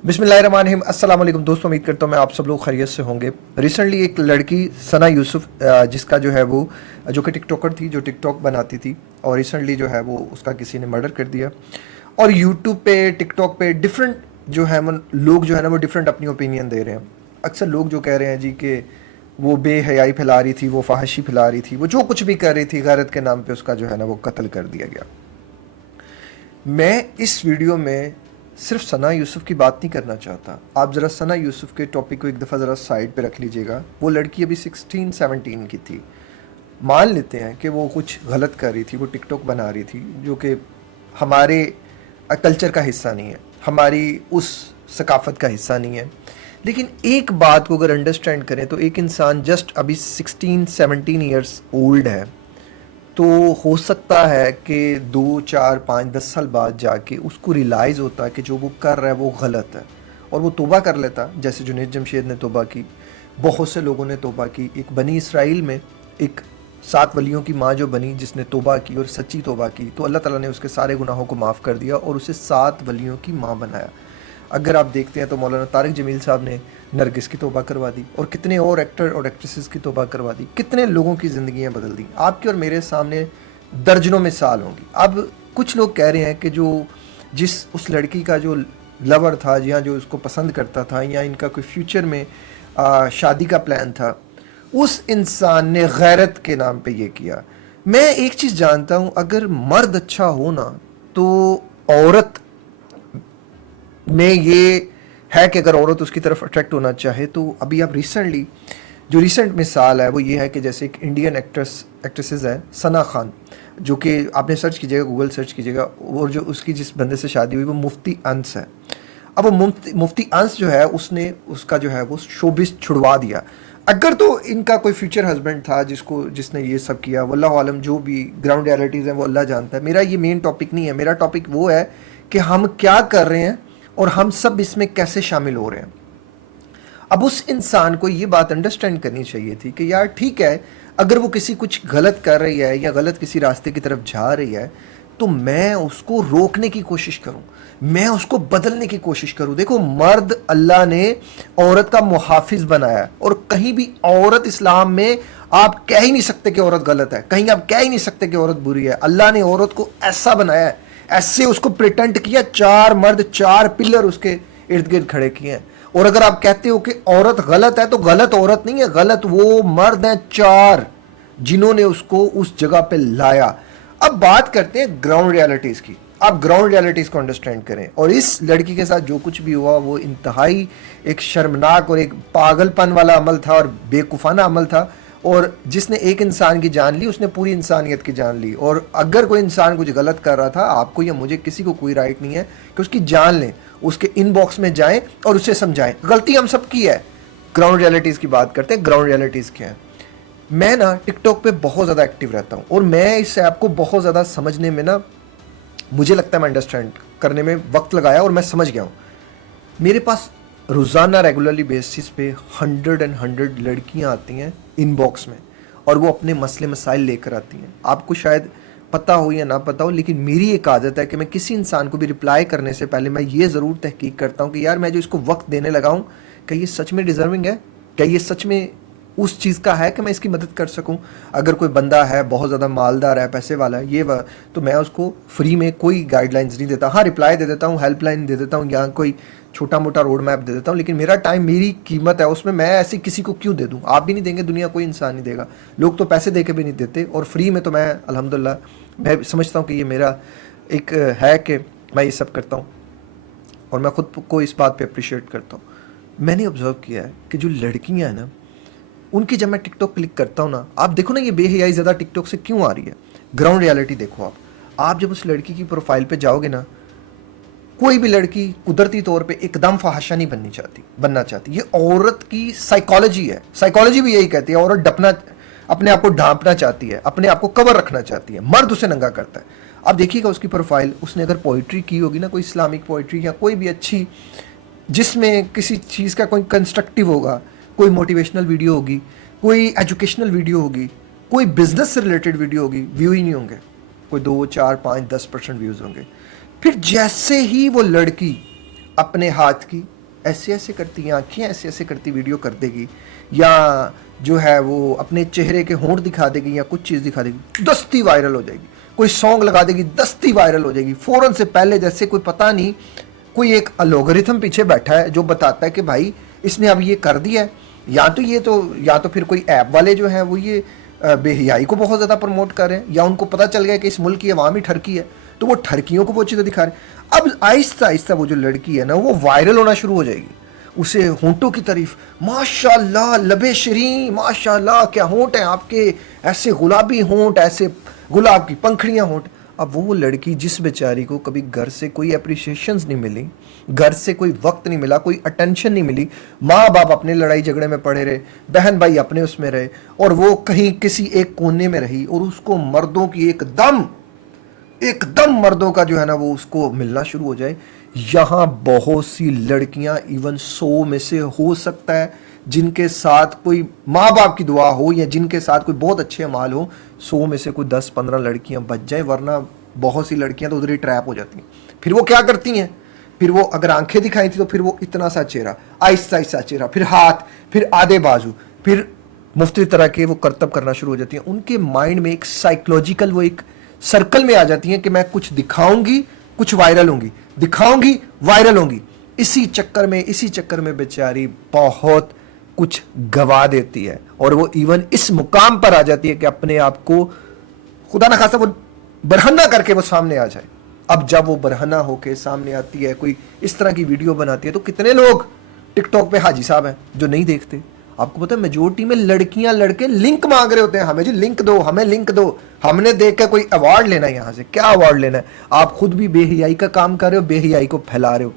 बिस्मिल्लाहिर्रहमानिर्रहीम। अस्सलाम वालेकुम दोस्तों, उम्मीद करता हूँ मैं आप सब लोग खैरियत से होंगे। रिसेंटली एक लड़की सना यूसुफ जिसका जो है वो जो कि टिकटॉकर थी, जो टिकटॉक बनाती थी, और रिसेंटली जो है वो उसका किसी ने मर्डर कर दिया। और यूट्यूब पे, टिकटॉक पे डिफरेंट जो है लोग जो है ना वो डिफरेंट अपनी ओपिनियन दे रहे हैं। अक्सर लोग जो कह रहे हैं जी कि वो बेहयाई फैला रही थी, वो फाहशी फैला रही थी, वो जो कुछ भी कर रही थी गैरत के नाम पे उसका जो है ना वो कत्ल कर दिया गया। मैं इस वीडियो में सिर्फ सना यूसुफ की बात नहीं करना चाहता। आप ज़रा सना यूसुफ के टॉपिक को एक दफ़ा ज़रा साइड पे रख लीजिएगा। वो लड़की अभी 16-17 की थी। मान लेते हैं कि वो कुछ गलत कर रही थी, वो टिकटॉक बना रही थी, जो कि हमारे कल्चर का हिस्सा नहीं है, हमारी उस सकाफ़त का हिस्सा नहीं है। लेकिन एक बात को अगर अंडरस्टैंड करें तो एक इंसान जस्ट अभी 16-17 ईयर्स ओल्ड है, तो हो सकता है कि 2, 4, 5, 10 साल बाद जाके उसको रियलाइज़ होता है कि जो वो कर रहा है वो गलत है, और वो तौबा कर लेता, जैसे जुनैद जमशेद ने तौबा की, बहुत से लोगों ने तौबा की। एक बनी इसराइल में एक 7 वलियों की माँ जो बनी, जिसने तौबा की और सच्ची तौबा की, तो अल्लाह ताला ने उसके सारे गुनाहों को माफ़ कर दिया और उसे 7 वलियों की माँ बनाया। अगर आप देखते हैं तो मौलाना तारिक जमील साहब ने नरगिस की तौबा करवा दी, और कितने और एक्टर और एक्ट्रेसेस की तौबा करवा दी, कितने लोगों की ज़िंदगियां बदल दी। आपके और मेरे सामने दर्जनों मिसाल होंगी। अब कुछ लोग कह रहे हैं कि जो जिस उस लड़की का जो लवर था, या जो उसको पसंद करता था, या इनका कोई फ्यूचर में शादी का प्लान था, उस इंसान ने गैरत के नाम पे ये किया। मैं एक चीज़ जानता हूँ, अगर मर्द अच्छा हो ना तो औरत में ये है कि अगर औरत उसकी तरफ अट्रैक्ट होना चाहे तो अभी आप रिसेंटली जो रिसेंट मिसाल है वो ये है कि जैसे एक इंडियन एक्ट्रेसेस है सना खान, जो कि आपने सर्च कीजिएगा, गूगल सर्च कीजिएगा, और जो उसकी जिस बंदे से शादी हुई वो मुफ्ती अंस है। अब वो मुफ्ती अंस जो है उसने उसका जो है वो शोबिस छुड़वा दिया। अगर तो इनका कोई फ्यूचर हस्बैंड था जिसने ये सब किया, वल्लाह आलम, जो भी ग्राउंड रियलिटीज़ हैं वो अल्लाह जानता है। मेरा ये मेन टॉपिक नहीं है। मेरा टॉपिक वो है कि हम क्या कर रहे हैं और हम सब इसमें कैसे शामिल हो रहे हैं। अब उस इंसान को ये बात अंडरस्टैंड करनी चाहिए थी कि यार ठीक है, अगर वो किसी कुछ गलत कर रही है या गलत किसी रास्ते की तरफ जा रही है तो मैं उसको रोकने की कोशिश करूं, मैं उसको बदलने की कोशिश करूं। देखो, मर्द अल्लाह ने औरत का मुहाफिज बनाया, और कहीं भी औरत इस्लाम में आप कह ही नहीं सकते कि औरत गलत है, कहीं आप कह ही नहीं सकते कि औरत बुरी है। अल्लाह ने औरत को ऐसा बनाया है, ऐसे उसको प्रिटेंड किया, 4 मर्द 4 पिलर उसके इर्द गिर्द खड़े किए हैं। और अगर आप कहते हो कि औरत गलत है तो गलत औरत नहीं है, गलत वो मर्द हैं 4 जिन्होंने उसको उस जगह पे लाया। अब बात करते हैं ग्राउंड रियलिटीज़ की। आप ग्राउंड रियलिटीज़ को अंडरस्टैंड करें, और इस लड़की के साथ जो कुछ भी हुआ वो इंतहाई एक शर्मनाक और एक पागलपन वाला अमल था और बेवकूफ़ाना अमल था, और जिसने एक इंसान की जान ली उसने पूरी इंसानियत की जान ली। और अगर कोई इंसान कुछ गलत कर रहा था, आपको या मुझे किसी को कोई राइट नहीं है कि उसकी जान लें, उसके इनबॉक्स में जाएं और उसे समझाएं। गलती हम सब की है। ग्राउंड रियलिटीज़ की बात करते हैं। ग्राउंड रियलिटीज़ क्या है? मैं ना टिकटॉक पे बहुत ज़्यादा एक्टिव रहता हूँ, और मैं इस ऐप को बहुत ज़्यादा समझने में ना, मुझे लगता है मैं अंडरस्टैंड करने में वक्त लगाया और मैं समझ गया हूँ। मेरे पास रोज़ाना रेगुलरली बेसिस पे 100 लड़कियाँ आती हैं इनबॉक्स में, और वो अपने मसले मसाइल लेकर आती हैं। आपको शायद पता हो या ना पता हो, लेकिन मेरी एक आदत है कि मैं किसी इंसान को भी रिप्लाई करने से पहले मैं ये ज़रूर तहकीक करता हूँ कि यार मैं जो इसको वक्त देने लगा हूँ, क्या ये सच में डिज़र्विंग है, क्या ये सच में उस चीज़ का है कि मैं इसकी मदद कर सकूं। अगर कोई बंदा है बहुत ज़्यादा मालदार है, पैसे वाला है, ये वह, तो मैं उसको फ्री में कोई गाइडलाइंस नहीं देता। हाँ, रिप्लाई दे देता हूँ, हेल्पलाइन दे देता हूँ, या कोई छोटा मोटा रोड मैप दे देता हूँ, लेकिन मेरा टाइम मेरी कीमत है उसमें, मैं ऐसे किसी को क्यों दे दूँ। आप भी नहीं देंगे, दुनिया कोई इंसान नहीं देगा, लोग तो पैसे दे के भी नहीं देते, और फ्री में तो मैं अल्हम्दुलिल्लाह मैं समझता हूँ कि ये मेरा एक है कि मैं ये सब करता हूँ, और मैं ख़ुद को इस बात पर अप्रिशिएट करता हूँ। मैंने ऑब्ज़र्व किया है कि जो लड़कियाँ हैं ना, उनकी जब मैं टिकटॉक क्लिक करता हूँ ना, आप देखो ना ये बेहयाई ज़्यादा टिकटॉक से क्यों आ रही है। ग्राउंड रियलिटी देखो आप जब उस लड़की की प्रोफाइल पे जाओगे ना, कोई भी लड़की कुदरती तौर पे एकदम फहाशा नहीं बनना चाहती। ये औरत की साइकोलॉजी है, साइकोलॉजी भी यही कहती है। औरत अपने आप को ढांपना चाहती है, अपने आप को कवर रखना चाहती है, मर्द उसे नंगा करता है। आप देखिएगा उसकी प्रोफाइल, उसने अगर पोइट्री की होगी ना, कोई इस्लामिक पोइट्री या कोई भी अच्छी, जिसमें किसी चीज़ का कोई कंस्ट्रक्टिव होगा, कोई मोटिवेशनल वीडियो होगी, कोई एजुकेशनल वीडियो होगी, कोई बिजनेस से रिलेटेड वीडियो होगी, व्यू ही नहीं होंगे, कोई 2, 4, 5, 10% व्यूज़ होंगे। फिर जैसे ही वो लड़की अपने हाथ की ऐसे ऐसे करती, आंखें ऐसे ऐसे करती वीडियो कर देगी, या जो है वो अपने चेहरे के होंठ दिखा देगी या कुछ चीज़ दिखा देगी, दस्ती वायरल हो जाएगी। कोई सॉन्ग लगा देगी, दस्ती वायरल हो जाएगी फ़ौरन से पहले, जैसे कोई पता नहीं कोई एक एल्गोरिथम पीछे बैठा है जो बताता है कि भाई इसने अब ये कर दिया है। या तो फिर कोई ऐप वाले जो हैं वो ये बेहयाई को बहुत ज़्यादा प्रमोट कर रहे हैं, या उनको पता चल गया कि इस मुल्क की अवाम ही ठरकी है तो वो ठरकियों को वो चीज़ें दिखा रहे हैं। अब आहिस्ता आहिस्ता वो जो लड़की है ना वो वायरल होना शुरू हो जाएगी। उसे होंठों की तारीफ, माशाल्लाह लबे शरीं, माशाल्लाह क्या होंठ हैं आपके, ऐसे गुलाबी होंठ, ऐसे गुलाब की पंखड़ियां होंठ। अब वो लड़की जिस बेचारी को कभी घर से कोई अप्रिशिएशंस नहीं मिली, घर से कोई वक्त नहीं मिला, कोई अटेंशन नहीं मिली, माँ बाप अपने लड़ाई झगड़े में पड़े रहे, बहन भाई अपने उसमें रहे, और वो कहीं किसी एक कोने में रही, और उसको मर्दों की एकदम मर्दों का जो है ना वो उसको मिलना शुरू हो जाए। यहाँ बहुत सी लड़कियां, इवन 100 में से हो सकता है जिनके साथ कोई माँ बाप की दुआ हो या जिनके साथ कोई बहुत अच्छे अमाल हो, 100 में से कोई 10-15 लड़कियां बच जाएं, वरना बहुत सी लड़कियां तो उधर ही ट्रैप हो जाती हैं। फिर वो क्या करती हैं, फिर वो अगर आंखें दिखाई थी तो फिर वो इतना सा चेहरा, आहिस्ता आहिस्ता चेहरा, फिर हाथ, फिर आधे बाजू, फिर मुफ्ती तरह के वो करतब करना शुरू हो जाती हैं। उनके माइंड में एक साइकोलॉजिकल वो एक सर्कल में आ जाती हैं कि मैं कुछ दिखाऊंगी, कुछ वायरल होंगी, दिखाऊंगी, वायरल होंगी। इसी चक्कर में बेचारी बहुत कुछ गवा देती है, और वो इवन इस मुकाम पर आ जाती है कि अपने आप को खुदा ना खासा वो बरहना करके वो सामने आ जाए। अब जब वो बरहना होके सामने आती है, कोई इस तरह की वीडियो बनाती है, तो कितने लोग टिकटॉक पे हाजी साहब हैं जो नहीं देखते। आपको पता है मेजोरिटी में लड़कियां लड़के लिंक मांग रहे होते हैं, हमें जी लिंक दो, हमें लिंक दो, हमने देख कर कोई अवार्ड लेना है। यहाँ से क्या अवार्ड लेना है? आप खुद भी बेहयाई का काम कर रहे हो, बेहयाई को फैला रहे हो।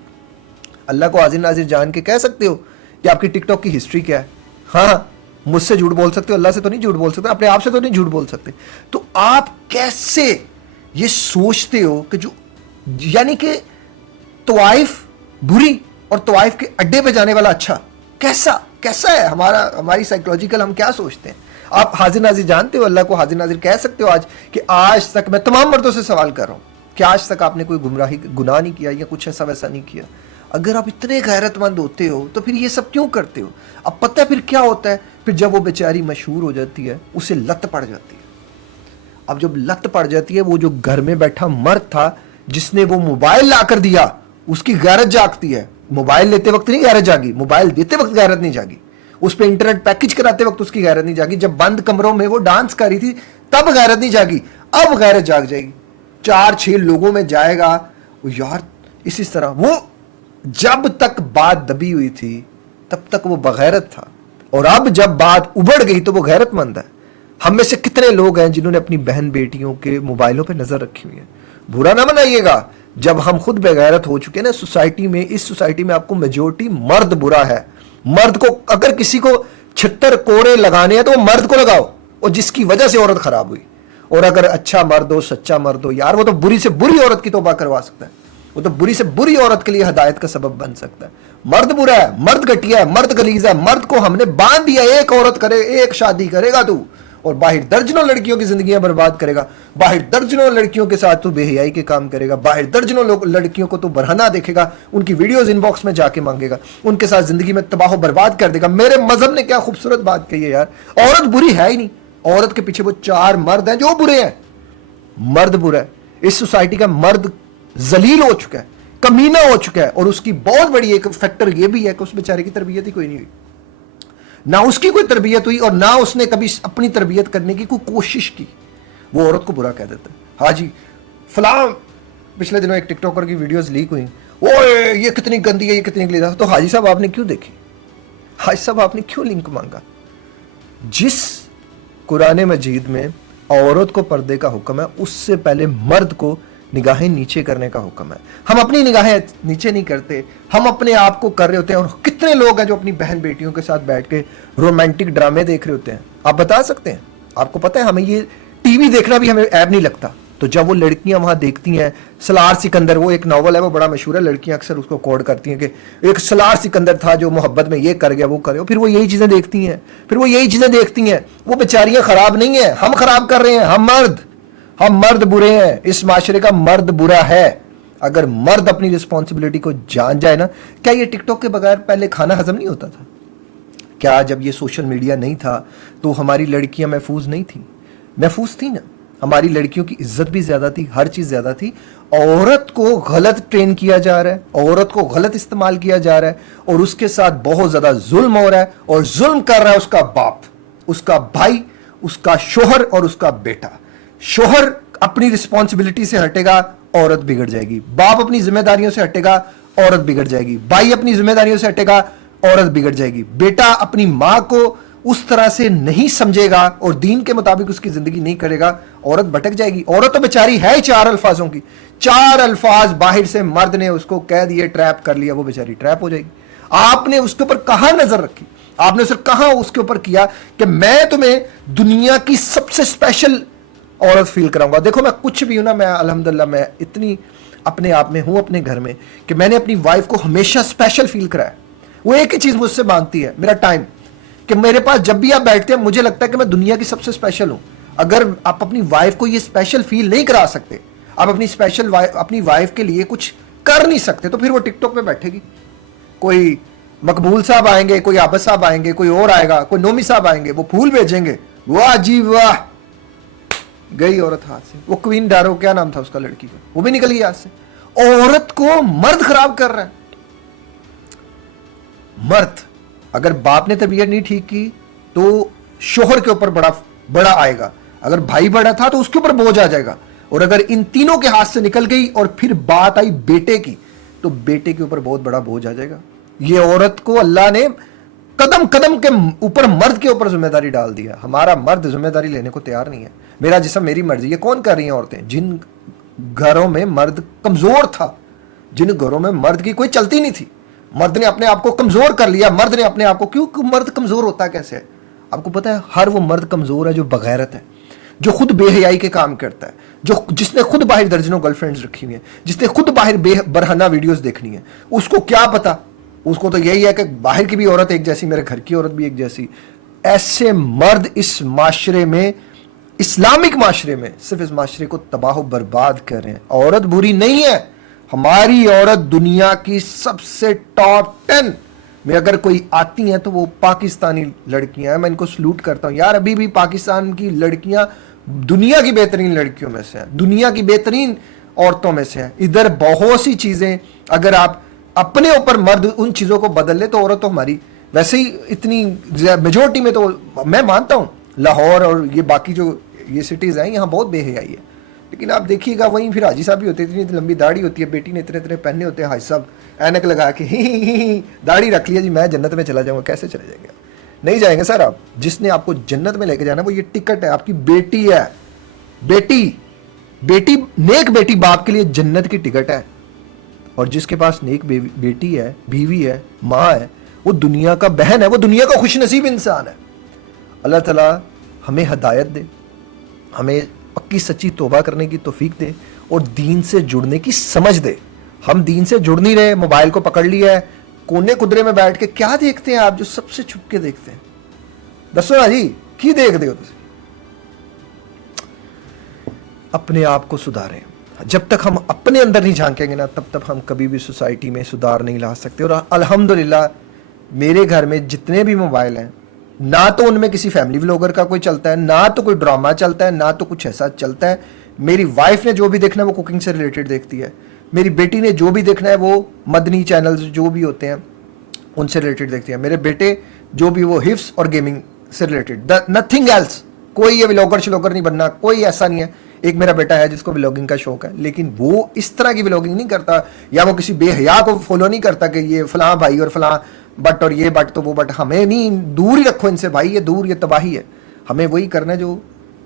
अल्लाह को हाजिर नाजिर जान के कह सकते हो कि आपकी टिकटॉक की हिस्ट्री क्या है। हाँ, मुझसे झूठ बोल सकते हो, अल्लाह से तो नहीं झूठ बोल सकते, अपने आप से तो नहीं झूठ बोल सकते। तो आप कैसे ये सोचते हो कि जो यानी कि तवाइफ बुरी और तवाइफ के अड्डे पे जाने वाला अच्छा, कैसा है हमारी साइकोलॉजिकल, हम क्या सोचते हैं? आप हाजिर नाजिर जानते हो, अल्लाह को हाजिर नाजिर कह सकते हो आज कि आज तक मैं तमाम मर्दों से सवाल कर रहा हूं कि आज तक आपने कोई गुनाह नहीं किया या कुछ ऐसा वैसा नहीं किया। अगर आप इतने गैरतमंद होते हो तो फिर ये सब क्यों करते हो? अब पता है फिर क्या होता है? फिर जब वो बेचारी मशहूर हो जाती है, उसे लत पड़ जाती है। अब जब लत पड़ जाती है, वो जो घर में बैठा मर्द था जिसने वो मोबाइल ला कर दिया, उसकी गैरत जागती है। मोबाइल लेते वक्त नहीं गैरत जागी, मोबाइल देते वक्त गैरत नहीं जागी, उस पर इंटरनेट पैकेज कराते वक्त उसकी गैरत नहीं जागी, जब बंद कमरों में वो डांस कर रही थी तब गैरत नहीं जागी, अब गैरत जाग जाएगी। 4-6 लोगों में जाएगा यार, इसी तरह वो जब तक बात दबी हुई थी तब तक वो बगैरत था, और अब जब बात उबड़ गई तो वो गैरतमंद है। हम में से कितने लोग हैं जिन्होंने अपनी बहन बेटियों के मोबाइलों पे नजर रखी हुई है? बुरा ना मनाइएगा, जब हम खुद बेगैरत हो चुके हैं ना सोसाइटी में, इस सोसाइटी में आपको मेजोरिटी मर्द बुरा है। मर्द को अगर किसी को 76 कोड़े लगाने हैं तो वो मर्द को लगाओ, और जिसकी वजह से औरत खराब हुई। और अगर अच्छा मर्द हो, सच्चा मर्द हो, यार वो तो बुरी से बुरी औरत की तौबा करवा सकता है, वो तो बुरी से बुरी औरत के लिए हिदायत का सबब बन सकता है। मर्द बुरा है, मर्द घटिया है, मर्द गलीज है, मर्द को हमने बांध दिया, एक औरत करे, एक शादी करेगा तू, और बाहर दर्जनों लड़कियों की जिंदगियां बर्बाद करेगा, बाहर दर्जनों लड़कियों के साथ तू बेहयाई के काम करेगा, बाहर दर्जनों लड़कियों को तू बरहना देखेगा, उनकी वीडियोस इनबॉक्स में जाके मांगेगा, उनके साथ जिंदगी में तबाह बर्बाद कर देगा। मेरे मजहब ने क्या खूबसूरत बात कही है यार, औरत बुरी है ही नहीं, औरत के पीछे वो 4 मर्द हैं जो बुरे हैं। मर्द बुरा है, इस सोसाइटी का मर्द जलील हो चुका है, कमीना हो चुका है, और उसकी बहुत बड़ी एक फैक्टर ये भी है कि उस बेचारे की तरबियत ही कोई नहीं हुई, ना उसकी कोई तरबियत हुई, और ना उसने कभी अपनी तरबियत करने की कोई कोशिश की। वो औरत को बुरा कह देता है। हाँ जी, फलां पिछले दिनों एक टिकटॉकर की वीडियोस लीक हुई, ओए ये कितनी गंदी है, ये कितनी गंदी है। तो हाजी साहब आपने क्यों देखी? हाजी साहब आपने क्यों लिंक मांगा? जिस कुरान मजीद में औरत को पर्दे का हुक्म है, उससे पहले मर्द को निगाहें नीचे करने का हुक्म है। हम अपनी निगाहें नीचे नहीं करते, हम अपने आप को कर रहे होते हैं। और कितने लोग हैं जो अपनी बहन बेटियों के साथ बैठ के रोमांटिक ड्रामे देख रहे होते हैं? आप बता सकते हैं? आपको पता है, हमें ये टीवी देखना भी हमें ऐब नहीं लगता। तो जब वो लड़कियां वहां देखती हैं, सलार सिकंदर, वो एक नॉवल है, वो बड़ा मशहूर है, लड़कियां अक्सर उसको कोड करती हैं कि एक सलार सिकंदर था जो मोहब्बत में ये कर गया, वो कर गया। फिर वो यही चीजें देखती हैं, वो बेचारियां खराब नहीं है, हम खराब कर रहे हैं। हम मर्द बुरे हैं, इस माशरे का मर्द बुरा है। अगर मर्द अपनी रिस्पॉन्सिबिलिटी को जान जाए ना, क्या ये टिकटॉक के बगैर पहले खाना हजम नहीं होता था? क्या जब ये सोशल मीडिया नहीं था तो हमारी लड़कियां महफूज नहीं थी? महफूज थी ना। हमारी लड़कियों की इज्जत भी ज्यादा थी, हर चीज ज्यादा थी। औरत को गलत ट्रेन किया जा रहा है, औरत को गलत इस्तेमाल किया जा रहा है, और उसके साथ बहुत ज्यादा जुल्म हो रहा है, और जुल्म कर रहा है उसका बाप, उसका भाई, उसका शोहर और उसका बेटा। शोहर अपनी रिस्पॉन्सिबिलिटी से हटेगा, औरत बिगड़ जाएगी। बाप अपनी जिम्मेदारियों से हटेगा, औरत बिगड़ जाएगी। भाई अपनी जिम्मेदारियों से हटेगा, औरत बिगड़ जाएगी। बेटा अपनी मां को उस तरह से नहीं समझेगा और दीन के मुताबिक उसकी जिंदगी नहीं करेगा, औरत भटक जाएगी। औरत तो बेचारी है ही 4 अल्फाजों की, 4 अल्फाज बाहर से मर्द ने उसको कह दिए, ट्रैप कर लिया, वो बेचारी ट्रैप हो जाएगी। आपने उसके ऊपर कहां नजर रखी? आपने उसे कहां उसके ऊपर किया कि मैं तुम्हें दुनिया की सबसे स्पेशल औरत फील कराऊंगा? देखो मैं कुछ भी हूं ना, मैं अल्हम्दुलिल्लाह मैं इतनी अपने आप में हूं अपने घर में कि मैंने अपनी वाइफ को हमेशा स्पेशल फील कराया। वो एक ही चीज मुझसे मांगती है, मेरा टाइम, कि मेरे पास जब भी आप बैठते हैं मुझे लगता है कि मैं दुनिया की सबसे स्पेशल हूं। अगर आप अपनी वाइफ को ये स्पेशल फील नहीं करा सकते, आप अपनी वाइफ के लिए कुछ कर नहीं सकते, तो फिर वो टिकटॉक पे बैठेगी। कोई मकबूल साहब आएंगे, कोई आबद साहब आएंगे, कोई और आएगा, कोई नोमी साहब आएंगे, वो फूल भेजेंगे, वाह जी वाह, गई औरत हाथ से। वो क्वीन डारो, क्या नाम था उसका लड़की का, वो भी निकल गई हाथ से। औरत को मर्द खराब कर रहा है। मर्द, अगर बाप ने तबीयत नहीं ठीक की तो शोहर के ऊपर बड़ा आएगा, अगर भाई बड़ा था तो उसके ऊपर बोझ आ जाएगा, और अगर इन तीनों के हाथ से निकल गई और फिर बात आई बेटे की, तो बेटे के ऊपर बहुत बड़ा बोझ आ जाएगा। ये औरत को अल्लाह ने कदम कदम के ऊपर मर्द के ऊपर जिम्मेदारी डाल दिया। हमारा मर्द जिम्मेदारी लेने को तैयार नहीं है। मेरा जिस्म मेरी मर्जी, ये कौन कर रही हैं औरतें? जिन घरों में मर्द कमजोर था, जिन घरों में मर्द की कोई चलती नहीं थी, मर्द ने अपने आप को कमजोर कर लिया। मर्द ने अपने आप को, क्यों मर्द कमजोर होता है कैसे है? आपको पता है, हर वो मर्द कमजोर है जो बगैरत है, जो खुद बेहयाई के काम करता है, जिसने खुद बाहर दर्जनों गर्लफ्रेंड्स रखी हुई है, जिसने खुद बाहर बेबरहना वीडियोस देखनी है। उसको क्या पता, उसको तो यही है कि बाहर की भी औरत एक जैसी, मेरे घर की औरत भी एक जैसी। ऐसे मर्द इस माशरे में, इस्लामिक माशरे में, सिर्फ इस माशरे को तबाह बर्बाद कर रहे हैं। औरत बुरी नहीं है, हमारी औरत दुनिया की सबसे टॉप 10 में अगर कोई आती हैं तो वो पाकिस्तानी लड़कियां हैं। मैं इनको सलूट करता हूं यार। अभी भी पाकिस्तान की लड़कियां दुनिया की बेहतरीन लड़कियों में से हैं, दुनिया की बेहतरीन औरतों में से हैं। इधर बहुत सी चीजें, अगर आप अपने ऊपर मर्द उन चीजों को बदल ले तो औरत तो हमारी वैसे ही इतनी मेजोरिटी में, तो मैं मानता हूं लाहौर और ये बाकी जो ये सिटीज हैं यहाँ बहुत बेहयाई है, लेकिन आप देखिएगा वहीं फिर हाजी साहब भी होते हैं, इतनी लंबी दाढ़ी होती है, बेटी ने इतने इतने पहने होते हैं, हाजी साहब ऐनक लगा के ही दाढ़ी रख लिया जी, मैं जन्नत में चला जाऊंगा। कैसे चले जाएंगे? नहीं जाएंगे सर आप। जिसने आपको जन्नत में लेके जाना वो ये टिकट है, आपकी बेटी है। बेटी नेक बेटी बाप के लिए जन्नत की टिकट है, और जिसके पास नेक बेटी है, बीवी है, माँ है, वो दुनिया का बहन है, वो दुनिया का खुश नसीब इंसान है। अल्लाह ताला हमें हदायत दे, हमें पक्की सच्ची तौबा करने की तौफीक दे और दीन से जुड़ने की समझ दे। हम दीन से जुड़ नहीं रहे, मोबाइल को पकड़ लिया है, कोने कुदरे में बैठ के क्या देखते हैं आप जो सबसे छुप के देखते हैं? दसो ना जी, की देखते हो? अपने आप को सुधारें। जब तक हम अपने अंदर नहीं झांकेंगे ना, तब तक हम कभी भी सोसाइटी में सुधार नहीं ला सकते। और अल्हम्दुलिल्लाह मेरे घर में जितने भी मोबाइल हैं, ना तो उनमें किसी फैमिली व्लॉगर का कोई चलता है, ना तो कोई ड्रामा चलता है, ना तो कुछ ऐसा चलता है। मेरी वाइफ ने जो भी देखना है वो कुकिंग से रिलेटेड देखती है। मेरी बेटी ने जो भी देखना है वो मदनी चैनल्स जो भी होते हैं उनसे रिलेटेड देखती है। मेरे बेटे जो भी, वो हिफ्स और गेमिंग से रिलेटेड, नथिंग एल्स। कोई ये व्लॉगर श्लॉगर नहीं बनना, कोई ऐसा नहीं है। एक मेरा बेटा है जिसको व्लॉगिंग का शौक है, लेकिन वो इस तरह की व्लॉगिंग नहीं करता, या वो किसी बेहया को फॉलो नहीं करता कि ये फलां भाई और फलां बट और ये बट तो वो बट। हमें नहीं, दूर ही रखो इनसे भाई, ये दूर, ये तबाही है। हमें वही करना है जो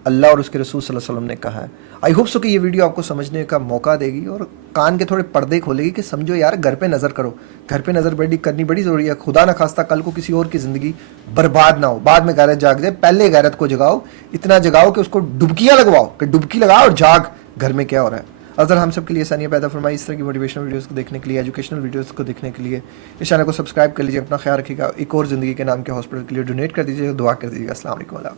अल्लाह और उसके रसूल सल्लल्लाहु अलैहि वसल्लम ने कहा है। आई होप सो कि ये वीडियो आपको समझने का मौका देगी और कान के थोड़े पर्दे खोलेगी कि समझो यार, घर पे नज़र करो। घर पे नज़र बड़ी करनी बड़ी ज़रूरी है। खुदा न खास्ता कल को किसी और की ज़िंदगी बर्बाद ना हो, बाद में गैरत जाग जाए। पहले गैरत को जगाओ, इतना जगाओ कि उसको डुबकियाँ लगवाओ, कि डुबकी लगाओ और जाग घर में क्या हो रहा है। अगर हम सब के लिए आसानियाँ पैदा फरमाई। इस तरह की मोटिवेशनल वीडियोस को देखने के लिए, एजुकेशनल वीडियोस को देखने के लिए इस चैनल को सब्सक्राइब कर लीजिए। अपना ख्याल रखिएगा। एक और ज़िंदगी के नाम के हॉस्पिटल के लिए डोनेट कर दीजिएगा, दुआ कर दीजिएगा। अस्सलाम वालेकुम।